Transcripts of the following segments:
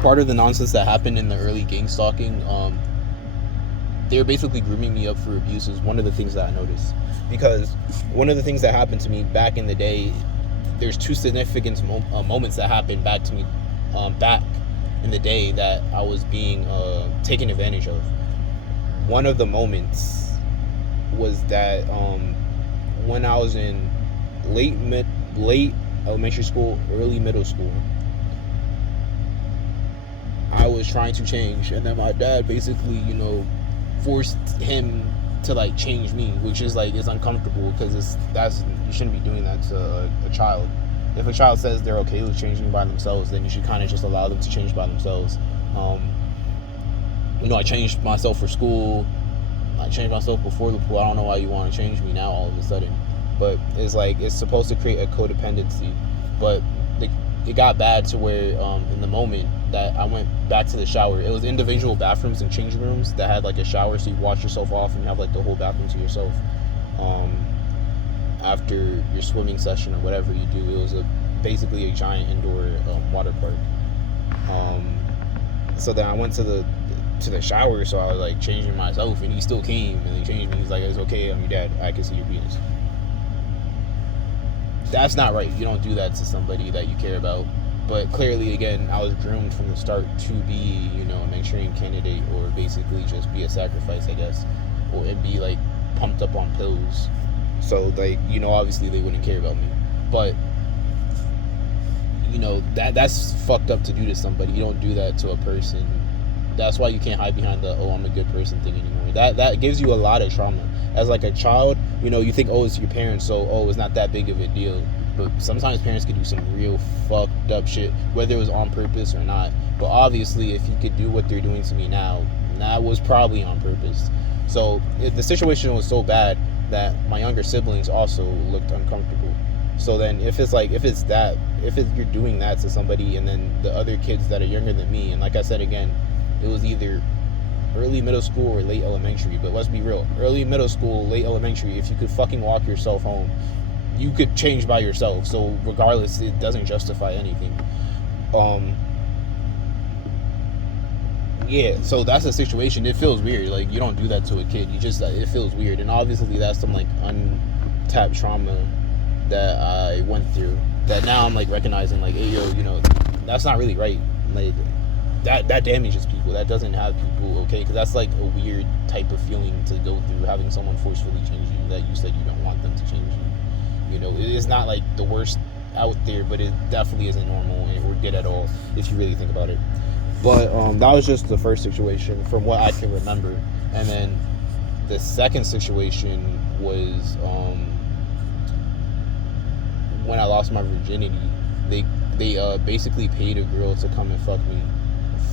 part of the nonsense that happened in the early gangstalking, they were basically grooming me up for abuse is one of the things that I noticed. Because one of the things that happened to me back in the day, there's two significant moments that happened back to me back in the day that I was being taken advantage of. One of the moments was that when I was in late elementary school, early middle school, I was trying to change, and then my dad basically, forced him to like change me, which is like is uncomfortable because you shouldn't be doing that to a child. If a child says they're okay with changing by themselves, then you should kind of just allow them to change by themselves. I changed myself for school. I changed myself before the pool. I don't know why you want to change me now all of a sudden. But it's like it's supposed to create a codependency. But it got bad to where in the moment that I went back to the shower, it was individual bathrooms and changing rooms that had like a shower, so you wash yourself off and you have like the whole bathroom to yourself. After your swimming session or whatever you do, it was basically a giant indoor water park. So then I went to the shower, so I was like changing myself, and he still came and he changed me. He's like, "It's okay, I'm your dad. I can see your penis." That's not right. You don't do that to somebody that you care about. But clearly, again, I was groomed from the start to be, a Manchurian candidate, or basically just be a sacrifice, I guess, or and be like pumped up on pills. So like, obviously they wouldn't care about me. But that's fucked up to do to somebody. You don't do that to a person. That's why you can't hide behind the "oh, I'm a good person" thing anymore. That gives you a lot of trauma. As like a child, you think, oh, it's your parents, so it's not that big of a deal. But sometimes parents could do some real fucked up shit, whether it was on purpose or not. But obviously, if you could do what they're doing to me now, that was probably on purpose. So the situation was so bad that my younger siblings also looked uncomfortable. So then if you're doing that to somebody, and then the other kids that are younger than me, and like I said again, it was either early middle school or late elementary, but let's be real, early middle school, late elementary, if you could fucking walk yourself home, you could change by yourself. So regardless, it doesn't justify anything. Yeah, so that's a situation. It feels weird. Like, you don't do that to a kid. It feels weird. And obviously that's some like untapped trauma that I went through, that now I'm like recognizing, like, hey, yo, that's not really right. Like, that damages people. That doesn't have people okay, because that's like a weird type of feeling to go through, having someone forcefully change you that you said you don't want them to change you. It is not like the worst out there, but it definitely isn't normal or good at all if you really think about it. But that was just the first situation from what I can remember. And then the second situation was when I lost my virginity. They basically paid a girl to come and fuck me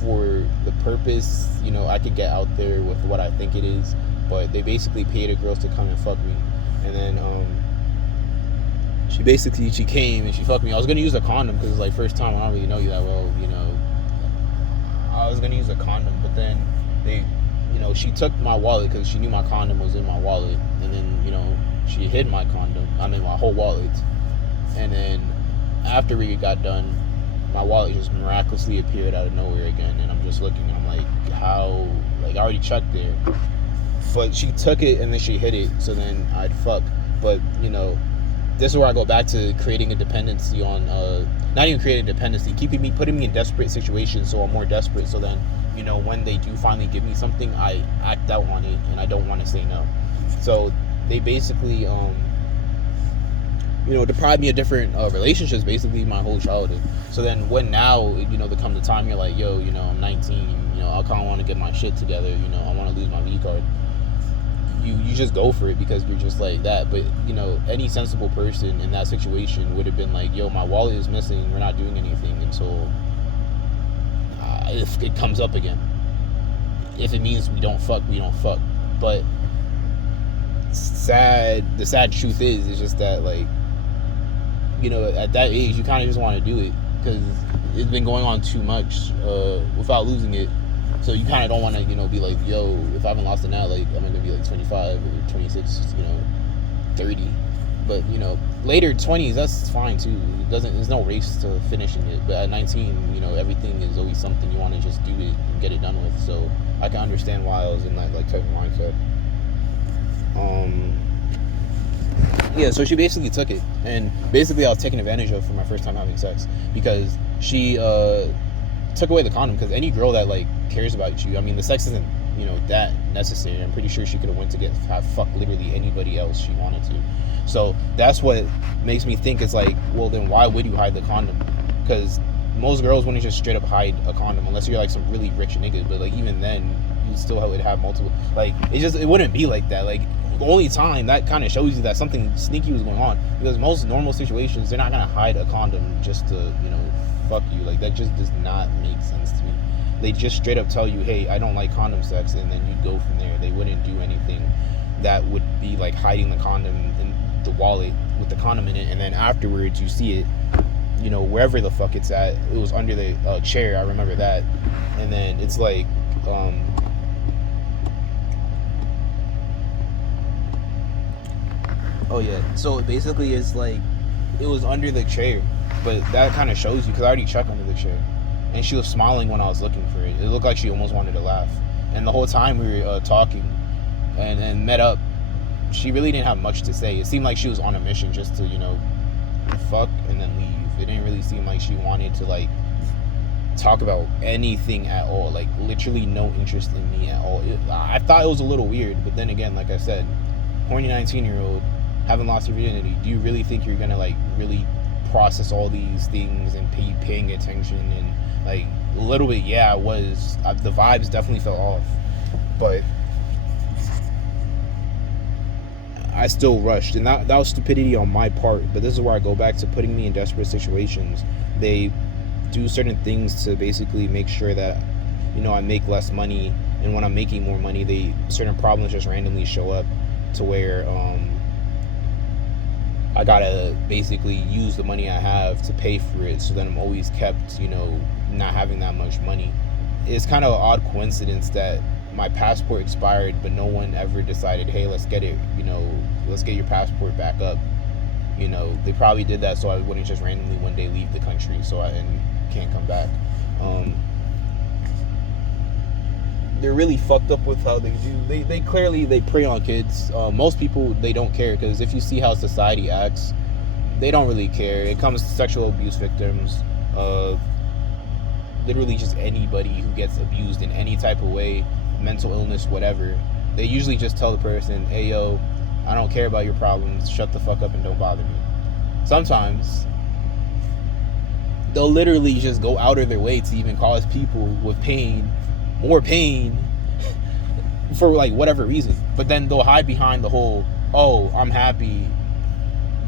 for the purpose, I could get out there with what I think it is, but they basically paid a girl to come and fuck me. And then she came and she fucked me. I was gonna use a condom because like first time, I don't really know you that well, I was gonna use a condom, but then they, she took my wallet because she knew my condom was in my wallet, and then she hid my condom. I mean my whole wallet. And then after we got done, my wallet just miraculously appeared out of nowhere again, and I'm just looking and I'm like, how? Like, I already checked there, but she took it and then she hid it, so then I'd fuck. But this is where I go back to creating a dependency on not even creating a dependency, putting me in desperate situations, so I'm more desperate, so then when they do finally give me something, I act out on it and I don't want to say no. So they basically deprived me of different relationships basically my whole childhood. So then when now there comes the time you're like, yo, I'm 19, I kind of want to get my shit together, I want to lose my V card. You just go for it because you're just like that. But any sensible person in that situation would have been like, yo, my wallet is missing, we're not doing anything until if it comes up again. If it means we don't fuck, we don't fuck. But the sad truth is just that, like, at that age you kind of just want to do it because it's been going on too much without losing it. So you kind of don't want to, be like, yo, if I haven't lost it now, like, I'm going to be like 25 or 26, 30. But later 20s, that's fine too. There's no race to finishing it. But at 19, everything is always something you want to just do it and get it done with. So I can understand why I was in that type of mindset. Yeah, so she basically took it, and basically I was taken advantage of for my first time having sex, because she took away the condom. Because any girl that cares about you, I mean, the sex isn't that necessary. I'm pretty sure she could have went to have fucked literally anybody else she wanted to. So that's what makes me think it's well, then why would you hide the condom? Because most girls wouldn't just straight up hide a condom unless you're some really rich nigga. But even then, you still would have multiple. It wouldn't be like that. The only time that kind of shows you that something sneaky was going on, because most normal situations, they're not gonna hide a condom just to fuck you. That just does not make sense to me. They just straight up tell you, hey, I don't like condom sex, and then you go from there. They wouldn't do anything that would be hiding the condom in the wallet with the condom in it, and then afterwards you see it wherever the fuck it's at. It was under the chair, I remember that. And then it's oh yeah, so basically it's it was under the chair, but that kind of shows you, because I already checked under the chair, and she was smiling when I was looking for it. It looked like she almost wanted to laugh, and the whole time we were talking and met up, she really didn't have much to say. It seemed like she was on a mission just to fuck and then leave. It didn't really seem like she wanted to talk about anything at all. Literally no interest in me at all. I thought it was a little weird, but then again, like I said, horny 19-year-old, haven't lost your virginity. Do you really think you're gonna really process all these things and paying attention? And a little bit, yeah, I was. The vibes definitely fell off, but I still rushed, and that was stupidity on my part. But this is where I go back to putting me in desperate situations. They do certain things to basically make sure that I make less money, and when I'm making more money, certain problems just randomly show up to where I gotta basically use the money I have to pay for it, so that I'm always kept not having that much money. It's kind of an odd coincidence that my passport expired, but no one ever decided, hey, let's get it, let's get your passport back up. They probably did that so I wouldn't just randomly one day leave the country and can't come back. They're really fucked up with how they do. They clearly prey on kids. Most people, they don't care, because if you see how society acts, they don't really care. It comes to sexual abuse victims, literally just anybody who gets abused in any type of way, mental illness, whatever. They usually just tell the person, hey yo, I don't care about your problems, shut the fuck up and don't bother me. Sometimes they'll literally just go out of their way to even cause people with pain more pain for whatever reason. But then they'll hide behind the whole, oh, I'm happy,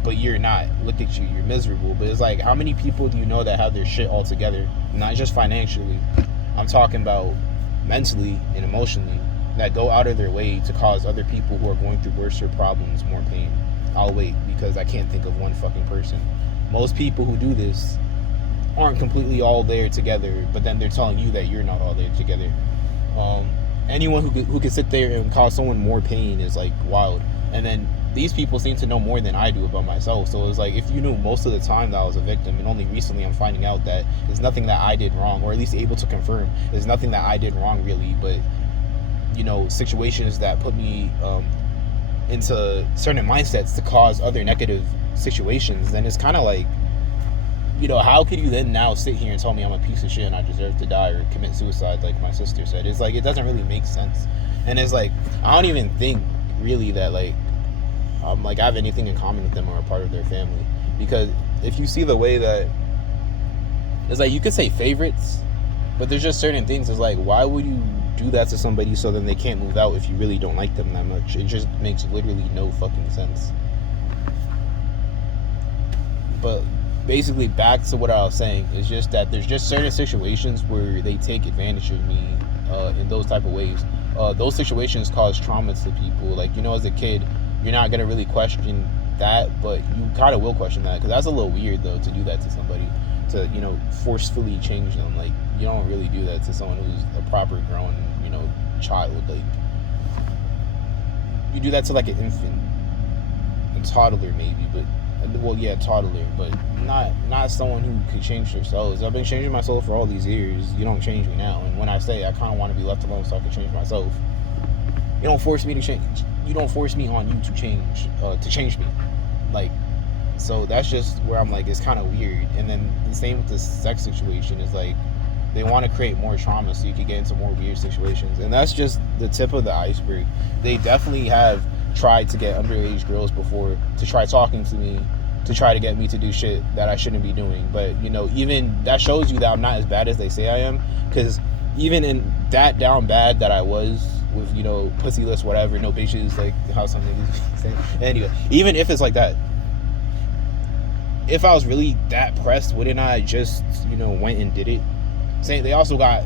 but you're not. Look at you, you're miserable. But it's how many people do you know that have their shit all together? Not just financially, I'm talking about mentally and emotionally, that go out of their way to cause other people who are going through worse problems more pain. I'll wait, because I can't think of one fucking person. Most people who do this aren't completely all there together, but then they're telling you that you're not all there together. Anyone who can sit there and cause someone more pain is wild. And then these people seem to know more than I do about myself. So it's if you knew most of the time that I was a victim, and only recently I'm finding out that it's nothing that I did wrong, or at least able to confirm there's nothing that I did wrong really, but situations that put me into certain mindsets to cause other negative situations, then it's kind of how could you then now sit here and tell me I'm a piece of shit and I deserve to die or commit suicide like my sister said? It's it doesn't really make sense. And it's I don't even think really that I have anything in common with them or a part of their family. Because if you see the way that it's you could say favorites, but there's just certain things. It's why would you do that to somebody so then they can't move out if you really don't like them that much? It just makes literally no fucking sense. But basically, back to what I was saying, is just that there's just certain situations where they take advantage of me in those type of ways. Those situations cause trauma to people. As a kid, you're not gonna really question that, but you kind of will question that, because that's a little weird though, to do that to somebody, to forcefully change them. You don't really do that to someone who's a proper grown child. You do that to an infant. toddler maybe, but well, yeah, toddler, but not someone who could change themselves. I've been changing myself for all these years. You don't change me now, and when I say I kind of want to be left alone so I can change myself, you don't force me to change. You don't force me on you to change me, like. So that's just where I'm like, it's kind of weird. And then the same with the sex situation is like, they want to create more trauma so you can get into more weird situations, and that's just the tip of the iceberg. They definitely have tried to get underage girls before to try talking to me, to try to get me to do shit that I shouldn't be doing. But even that shows you that I'm not as bad as they say I am, because even in that down bad that I was with pussyless whatever, no bitches, like how some niggas say. Anyway, even if it's like that, if I was really that pressed, wouldn't I just went and did it? Saying they also got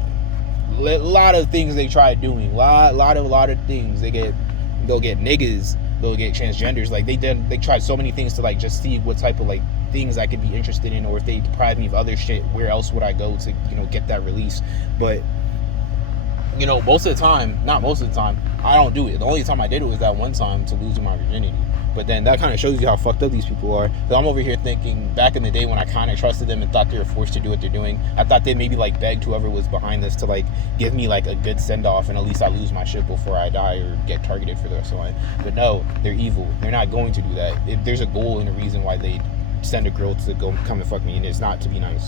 a lot of things they tried doing, lot of things. They'll get niggas, they'll get transgenders. Like they tried so many things to like just see what type of like things I could be interested in, or if they deprive me of other shit, where else would I go to get that release? But most of the time, not most of the time, I don't do it. The only time I did it was that one time to losing my virginity. But then that kind of shows you how fucked up these people are. Because I'm over here thinking, back in the day when I kind of trusted them and thought they were forced to do what they're doing, I thought they maybe like begged whoever was behind this to like give me like a good send off, and at least I lose my shit before I die or get targeted for the rest of my life. But no, they're evil. They're not going to do that. There's a goal and a reason why they send a girl to go come and fuck me, and it's not to be nice.